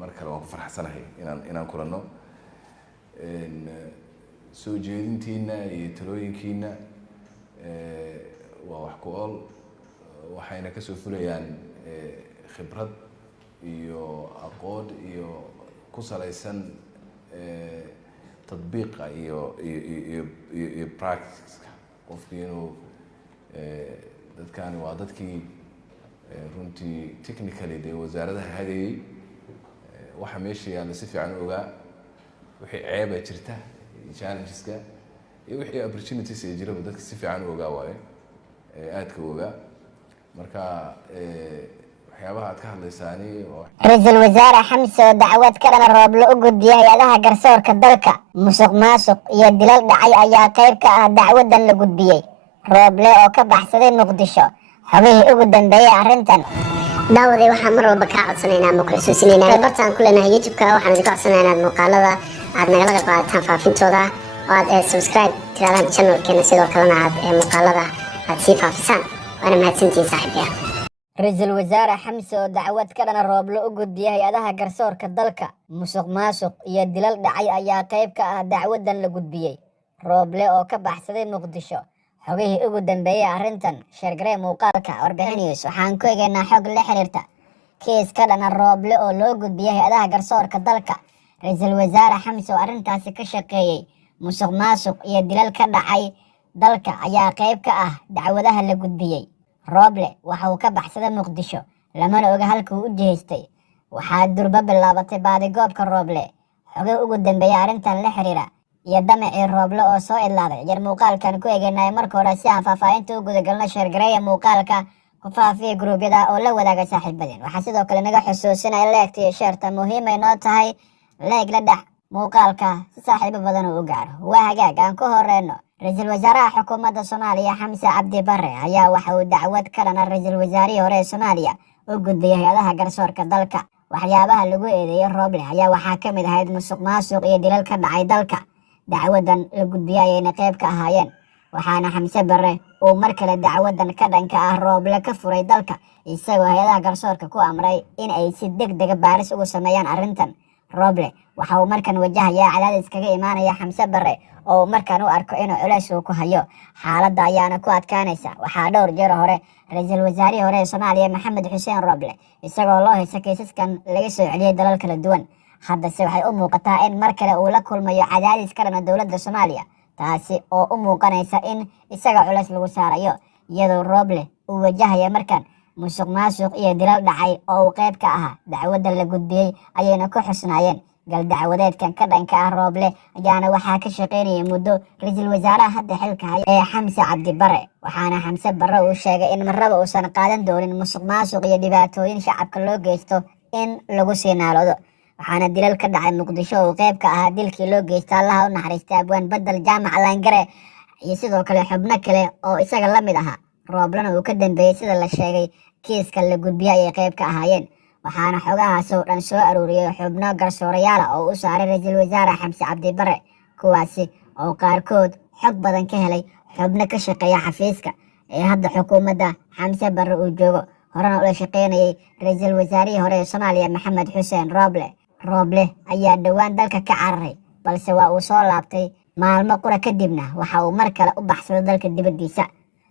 mar kale waan ku faraxsanahay inaan kulanno soo jeedintiina iyo talooyinkiina waa wax ku ool waxayna kasoo fulayaan khibrad iyo aqoon iyo ku salaysan tadbiiqa iyo practice qofkii inuu dadkani waa dadkii runtii technically dee wasaaradaha hagayay waxa meesha yaalla si fiican u ogaa wixii ceeba jirta challengeska iyo wixii opportunities ee jiraba dadka si fiican u ogaa waaye aadka u ogaa marka waxyaabaha aad ka hadlaysaani ra-iisul wasaare xamse oo dacwad ka dhana Rooble u gudbiyay hay-adaha garsoorka dalka musuqmaasuq iyo dilal dhacay ayaa qayb ka ah dacwadan la gudbiyey Rooble oo ka baxsaday Muqdisho xogihii ugu dambeeyay arrintan daawaday waxaan mar walba kaa codsanaynaa muqrisuusinaynaa bartaan ku leenahay youtube-ka waxaan idinka codsanaynaa muuqaalada aad nagala qayb qaadataan faafintooda oo aad subscribe tiraadaan channelkeena sidoo kalena aad muuqaalada aad sii faafisaan waana mahadsantihiin saaxiibayaal ra-iisul wasaare xamse oo dacwad ka dhana Rooble u gudbiyay hay-adaha garsoorka dalka musuqmaasuq iyo dilal dhacay ayaa qayb ka ah dacwadan la gudbiyey Rooble oo ka baxsaday Muqdisho xogihii ugu dambeeyay arrintan sheergaree muuqaalka warbixinayso waxaan ku eegaynaa xog la xiriirta kiis ka dhana Rooble oo loo gudbiyay hay-adaha garsoorka dalka ra-iisul wasaare xamse oo arrintaasi ka shaqeeyey musuqmaasuq iyo dilal ka dhacay dalka ayaa qayb ka ah dacwadaha la gudbiyey Rooble waxa uu ka baxsaday Muqdisho lamana oga halka uu u jihaystay waxaa durba bilaabatay baadigoobka Rooble xogihii ugu dambeeyay arrintan la xiriira iyo damacii Rooble oo soo idlaaday yar muuqaalkan ku eegaynaa marka hore si aan faahfaahinta u gudagalno sheergareeya muuqaalka ku faafiya gruubyada oo la wadaaga saaxiibadeen waxaa sidoo kale naga xusuusinaya leegta iyo sheerta muhiimay noo tahay leeg la dhex muuqaalka si saaxiibo badan uu u gaaro waa hagaag aan ku horeyno ra-iisul wasaaraha xukuumadda Soomaaliya Xamse Cabdi Barre ayaa waxa uu dacwad ka dhana ra-iisul wasaarihii hore ee Soomaaliya u gudbiyay hay-adaha garsoorka dalka waxyaabaha lagu eedeeyay Rooble ayaa waxaa ka mid ahayd musuqmaasuq iyo dilal ka dhacay dalka dacwadan la gudbiyay ayayna qayb ka ahaayeen waxaana Xamse Barre uu mar kale dacwadan ka dhanka ah Rooble ka furay dalka isagoo hay-adaha garsoorka ku amray in ay si degdeg baaris ugu sameeyaan arrintan Rooble waxa uu markan wajahayaa cadaadis kaga imaanaya Xamse Barre oo markan u arko inuu culays uu ku hayo xaaladda ayaana ku adkaanaysa waxaa dhowr jeer hore ra-iisul wasaarihii hore ee Soomaaliya Maxamed Xuseen Rooble isagoo loo haysta kiisaskan laga soo celiyay dalal kala duwan haddase waxay u muuqataa in mar kale uu la kulmayo cadaadis ka dhana dowladda Soomaaliya taasi oo u muuqanaysa in isaga culays lagu saarayo iyadoo Rooble uu wajahaya markan musuqmaasuq iyo dilal dhacay oo uu qayb ka ahaa dacwadda la gudbiyey ayayna ku xusnaayeen gal dacwadeedkan ka dhanka ah Rooble ayaana waxaa ka shaqeynayay muddo ra-iisul wasaaraha hadda xilka haya ee Xamse Cabdi Barre waxaana Xamse Barre uu sheegay in marraba uusan qaadan doonin musuqmaasuq iyo dhibaatooyin shacabka loo geysto in lagu sii naaloodo waxaana dilal ka dhacay Muqdisho oo qayb ka ahaa dilkii loo geystay Allaha u naxariistay abwaan Badal Jaamac Laangare iyo sidoo kale xubno kale oo isaga la mid ahaa Rooblena uu ka dambeeyay sida la sheegay kiiska la gudbiyay ay qayb ka ahaayeen waxaana xogahaas oo dhan soo aruuriyay xubno garsoorayaal oo u saaray ra-iisul wasaare Xamse Cabdi Barre kuwaasi oo qaarkood xog badan ka helay xubno ka shaqeeya xafiiska ee hadda xukuumadda Xamse Barre uu joogo horena ula shaqeynayay ra-iisul wasaarihii hore ee Soomaaliya Maxamed Xuseen Rooble ayaa dhowaan dalka ka cararay balse waa uu soo laabtay maalmo qura kadibna waxa uu mar kale u baxsaday dalka dibaddiisa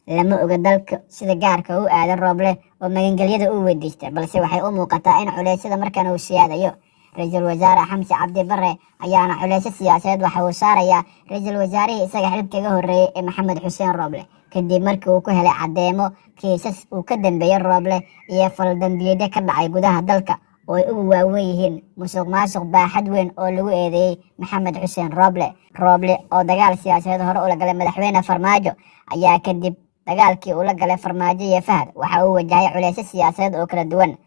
lama oga dalka sida gaarka u aadan Rooble oo magangelyada uu weydiistay balse waxay u muuqataa in culeysyada markan uu siyaadayo ra-iisul wasaare Xamse Cabdi Barre ayaana culeysyo siyaasadeed waxa uu saarayaa ra-iisul wasaarihii isaga xilkaga horreeyay ee Maxamed Xuseen Rooble kadib markii uu ku helay caddeemo kiisas uu ka dambeeyay Rooble iyo faldambiyeedyo ka dhacay gudaha dalka oo ay ugu waaweyn yihiin musuqmaasuq baaxad weyn oo lagu eedeeyey Maxamed Xuseen Rooble oo dagaal siyaasadeed hore ula galay madaxweyne Farmaajo ayaa kadib dagaalkii uu la galay Farmaajo iyo Fahad waxa uu wajahay culeysyo siyaasadeed oo kala duwan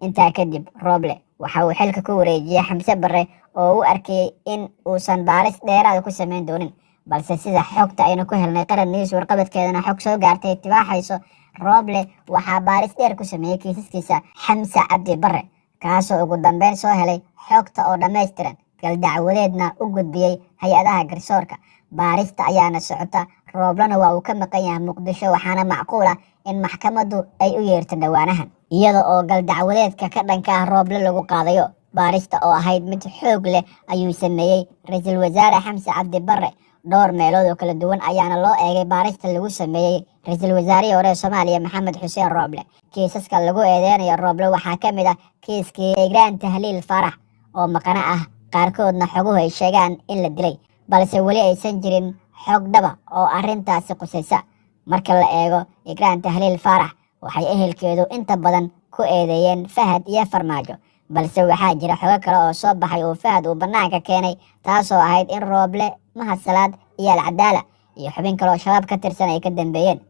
intaa kadib Rooble waxa uu xilka ku wareejiyay Xamse Barre oo u arkayay in uusan baaris dheeraad ku sameyn doonin balse sida xogta aynu ku helnay qaran news warqabadkeedana xog soo gaartay tibaaxayso Rooble waxaa baaris dheer ku sameeyay kiisaskiisa Xamse Cabdi Barre kaasoo ugu dambeyn soo helay xogta oo dhammaystiran gal dacwadeedna u gudbiyey hay-adaha garsoorka baarista ayaana socota Rooblena waa uu ka maqan yahay Muqdisho waxaana macquul ah in maxkamaddu ay u yeerto dhawaanahan iyada oo gal dacwadeedka ka dhanka ah Rooble lagu qaadayo baarista oo ahayd mid xoog leh ayuu sameeyey ra-iisul wasaare xamse cabdi barre. dhowr meelood oo kala duwan ayaana loo eegay baarista lagu sameeyey ra-iisul wasaarihii hore soomaaliya maxamed xuseen rooble. kiisaska lagu eedeynayo rooble waxaa ka mid ah kiiskii igraan tahliil faarax oo maqano ah, qaarkoodna xoguhu ay sheegaan in la dilay, balse weli aysan jirin xog dhaba oo arrintaasi qusaysa. marka la eego igraan tahliil faarax, waxay ehelkeedu inta badan ku eedeeyeen fahad iyo farmaajo, balse waxaa jira xogo kale oo soo baxay oo fahad uu bannaanka keenay, taasoo ahayd in rooble, mahad salaad iyo alcadaala iyo xubin kale oo shabaab ka tirsan ay ka dambeeyeen.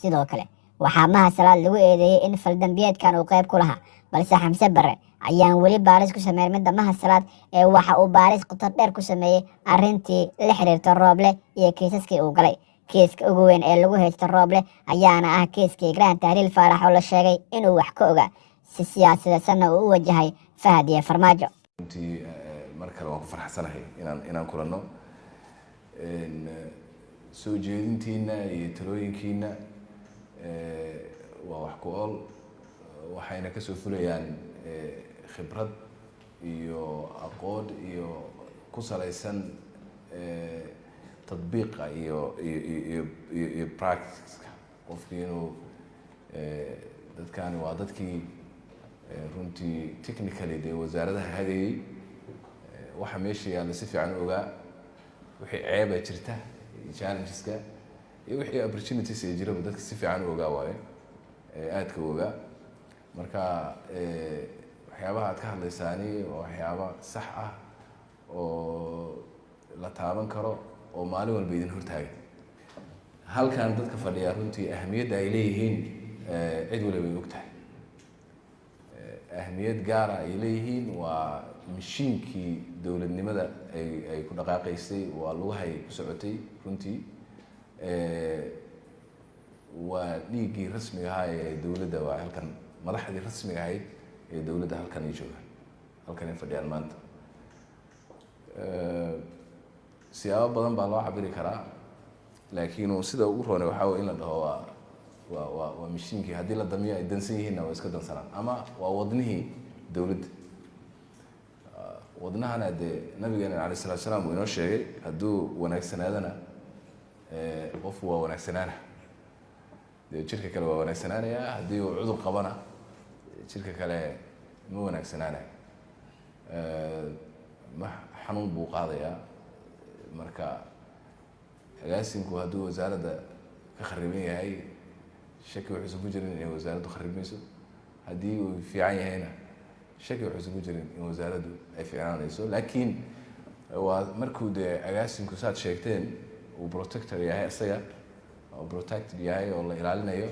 sidoo kale waxaa mahad salaad lagu eedeeyey in faldambiyeedkan uu qayb ku lahaa, balse xamse barre ayaan weli baaris ku sameyn midda mahad salaad ee waxa uu baaris qoto dheer ku sameeyey arrintii la xiriirta rooble iyo kiisaskii uu galay. kiiska ugu weyn ee lagu haysto rooble ayaana ah kiiskii igraan tahliil faarax oo la sheegay inuu wax ka ogaa, si siyaasadsanna uu u wajahay fahad iyo farmaajo. runtii mar kale waan ku faraxsanahay inaan kulanno. soo jeedintiina iyo talooyinkiina waa wax ku ool, waxayna kasoo fulayaan khibrad iyo aqoon iyo ku salaysan tadbiiqa iyo practiceka. qofkii inuu dadkani waa dadkii runtii technically dee wasaaradaha hagayay, waxa meesha yaalla si fiican ogaa, wixii ceeba jirta iyo challengeska iyo wixii opportunities ee jiraba dadka si fiican u ogaa waaye, aadka u ogaa. marka waxyaabaha aad ka hadlaysaani waa waxyaaba sax ah oo la taaban karo oo maalin walba idin hortaagan. halkan dadka fadhiyaa runtii ahamiyadda ay leeyihiin cid waliba ay og tahay. ahmiyad gaara ay leeyihiin, waa mashiinkii dowladnimada ay ku dhaqaaqaysay, waa lugahay ku socotay runtii. waa dhiiggii rasmiga ahaa ee dowladda, waa halkan madaxdii rasmiga ahayd ee dowladda halkan ay joogaan, halkan ay fadhiyaan maanta. siyaabo badan baa loo cabiri karaa, laakiin sida ugu roone waxaa way in la dhaho waa mashiinkii haddii la damiyo ay dansan yihiinna waa iska dansanaan, ama waa wadnihii dowladda. wadnahana dee nabigeena calayh salatu salaam uu inoo sheegay, hadduu wanaagsanaadana qofku waa wanaagsanaana, dee jirka kale waa wanaagsanaanayaa. haddii uu cudur qabana jirka kale ma wanaagsanaanayo, xanuun buu qaadayaa. marka agaasinku hadduu wasaaradda ka khariban yahay, shaki wuxuusan ku jirin inay wasaaraddu kharibayso. haddii uu fiican yahayna shaki wuxuusan ku jirin in wasaaraddu ay fiicnaanayso. laakiin waa markuu dee agaasinku saad sheegteen uu protector yahay, isaga oo protected yahay oo la ilaalinayo,